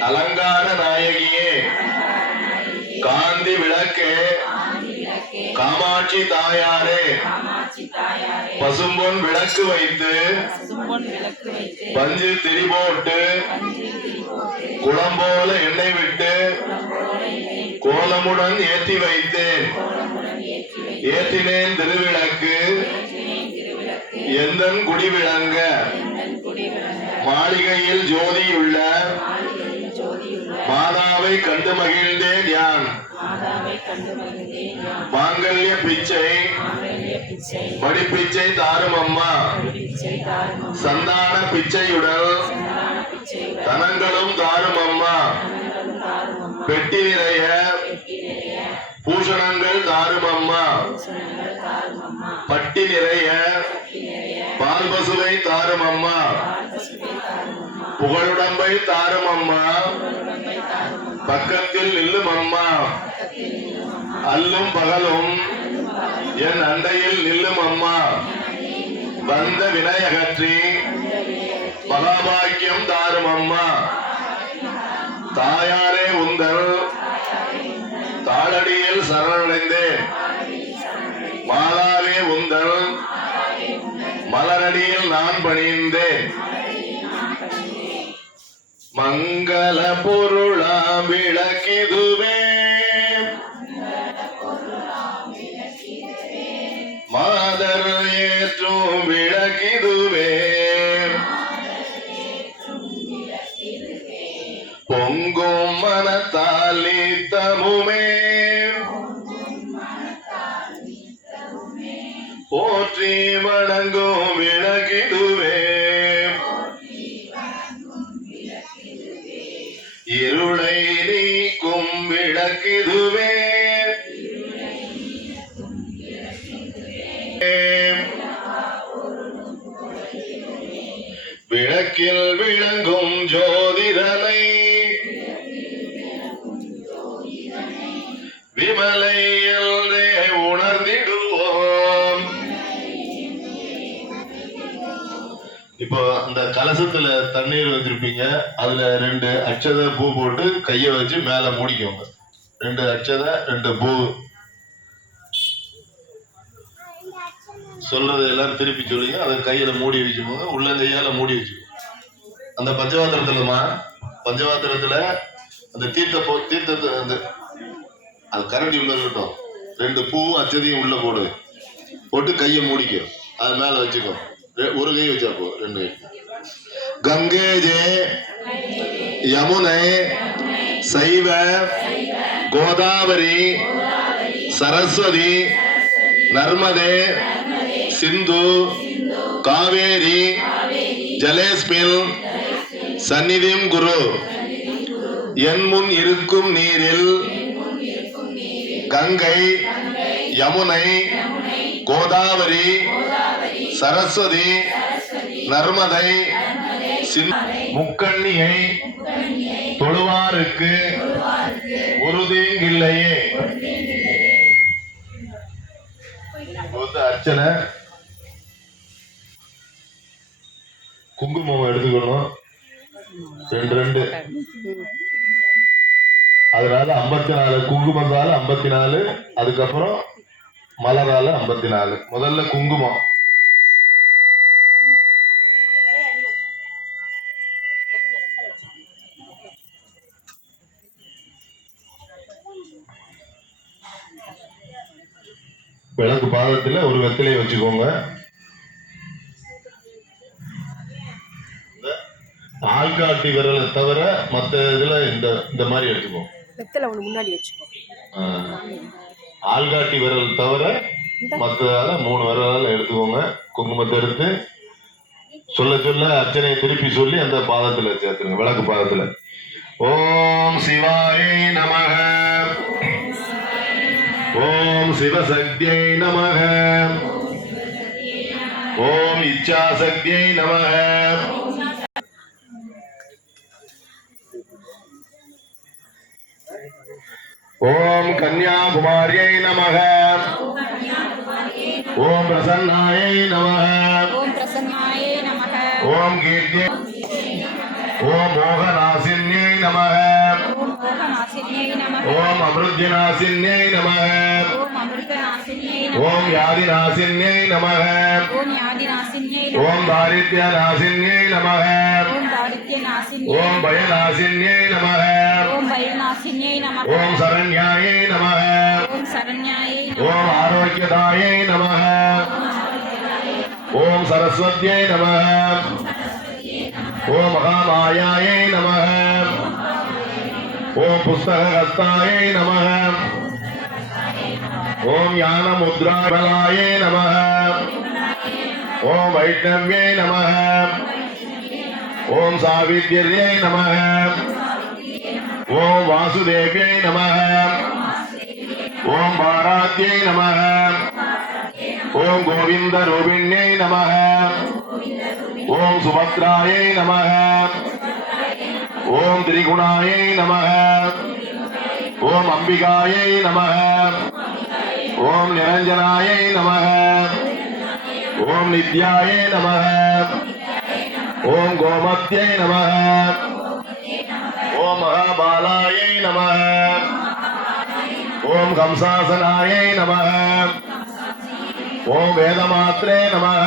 அலங்கார நாயகியே. காந்தி விளக்கே. காமாட்சி தாயாரே. பசும்பொன் விளக்கு வைத்து. பஞ்சு திரி போட்டு. போல எண்ணெய் விட்டு. கோலமுடன் ஏற்றி வைத்தேன் ஏத்தினேன் ஏற்றினேன் திருவிளக்கு. எந்தன் குடி விளங்க. மாளிகையில் மாளிகையில் ஜோதியுள்ள. மாதாவை கண்டு மகிழ்ந்தேன் யான். மாங்கல்ய பிச்சை. படிப்பிச்சை தாரும் அம்மா. சந்தான பிச்சையுடன் தனங்களும் தாரும் அம்மா. பெட்டி நிறைய. பூஷணங்கள் தாரும் அம்மா. பட்டி நிறைய. பால் பசுவை தாரும் அம்மா. புகழுடம்பை தாரும் அம்மா. பக்கத்தில் நில்லும் அம்மா. அல்லும் பகலும் என் அண்டையில் நில்லும் அம்மா. வந்த வினையகற்றி மகாபாக்கியம் தாரும் அம்மா. தாயாரே உந்தல். தாளடியில் சரணடைந்தேன். மாலாவே உந்தல். மலரடியில் நான் பணிந்தேன். மங்கள பொருளா விளக்கிதுவே மாதர் ஏற்றும் விளக்கிதுவே. பொங்கும் மனத்தால் நீத்தமுமே. இருளை நீக்கும் விளக்குதுவே. விளக்கில் விளங்கும் ஜோதிடனை இப்போ அந்த கலசத்துல தண்ணீர் வச்சிருப்பீங்க அதுல ரெண்டு அட்சதை பூ போட்டு கைய வச்சு மேல மூடிக்கோங்க. ரெண்டு அட்சதை ரெண்டு பூ. சொல்றது எல்லாம் திருப்பி சொல்லுங்க அதை கையில மூடி வச்சுக்கோங்க உள்ள கையால மூடி வச்சுக்கோங்க. அந்த பஞ்சபாத்திரத்துலமா பஞ்சபாத்திரத்துல அந்த தீர்த்த போ தீர்த்தத்தை அந்த அது கரண்டி உள்ள இருக்கட்டும். ரெண்டு பூவும் அச்சதையும் உள்ள போடு போட்டு கையை மூடிக்கும் அது மேல வச்சுக்கோ. ஒரு கை வச்சா போ ரெண்டு கங்கேஜே யமுனை சைவ கோதாவரி சரஸ்வதி நர்மதே சிந்து காவேரி ஜலேஸ்மில் சந்நிதியும் குரு. என் முன் இருக்கும் நீரில் கங்கை யமுனை கோதாவரி சரஸ்வதி நர்மதை முக்கண்ணியை தொழுவாருக்கு ஒரு தீங்கில்லையே இப்ப வந்து அர்ச்சனை. குங்குமம் எடுத்துக்கணும். ரெண்டு ரெண்டு. அதனால ஐம்பத்தி நாலு குங்குமத்தால ஐம்பத்தி நாலு அதுக்கப்புறம் மலரால ஐம்பத்தி நாலு முதல்ல குங்குமம். விளக்கு பாதத்துல ஒரு வெத்திலையை வச்சுக்கோங்க. ஆள்காட்டி விரலை தவிர மற்ற இதுல இந்த இந்த மாதிரி எடுத்துக்கோங்க வெத்தலை ஒன்று முன்னாடி வச்சுக்கோ. ஆஹ். ஆள்காட்டி விரல் தவிர மற்றதால மூணு விரலால எடுத்துக்கோங்க. குங்குமத்தை எடுத்து சொல்ல சொல்ல அர்ச்சனையை திருப்பி சொல்லி அந்த பாதத்துல சேர்த்துருங்க. விளக்கு பாதத்துல. ஓம் சிவாய நமக. ஓம் சிவசக்தியை நமக ஓம் இச்சாசக்தியை நமக ஓம் கன்யாகுமாரியை நமக ஓம் பிரசன்னாயை நமக ஓம் பிரசன்னாயே நமக ஓம் கீர்த்தி ஓம் மோகநாசின்யை நமக ஓம் மோகநாசினியை நமக ஓம் அமிர்திநாசின்யை நமக ஓம் அமிர்தநாசினியை ஓம் யாதிநாசின்யை நமக ஓம் யாதிநாசினியை ஓம் தாரித்யநாசின்யை நமக ஓம் தாரித்யநாசினியை ஓம் பயநாசின்யை நமக ஓம் பயநாசினியை நமக ஓம் சரண்யாயை நமக ஓம் சரண்யாயை ஓம் ஆரோக்கியதாயை நமக ஓம் சரஸ்வத்யை நமக ஓம் மகாமாயாயை நமக ஓம் புஸ்தகஹஸ்தாயை நம ஓம் ஞான முத்ராபலாயே நம ஓம் வைஷ்ணவ்யை நம ஓம் சாவித்யர்யை நம ஓம் வாசுதேவியை நம ஓம் பாராத்யை நம ஓம் கோவிந்த ரூபிண்யை நம ஓம் சுபத்ராயை நமக. ஓம் திரிகுணாயை நமக ஓம் அம்பிகாயை நமக ஓம் நிரஞ்சனாயை நமக ஓம் நித்யாயை நமக ஓம் கோமத்யை நமக ஓம் மகாபாலாயை நமக ஓம் கம்சாசனாயை நமக ஓம் வேதமாத்ரே நமக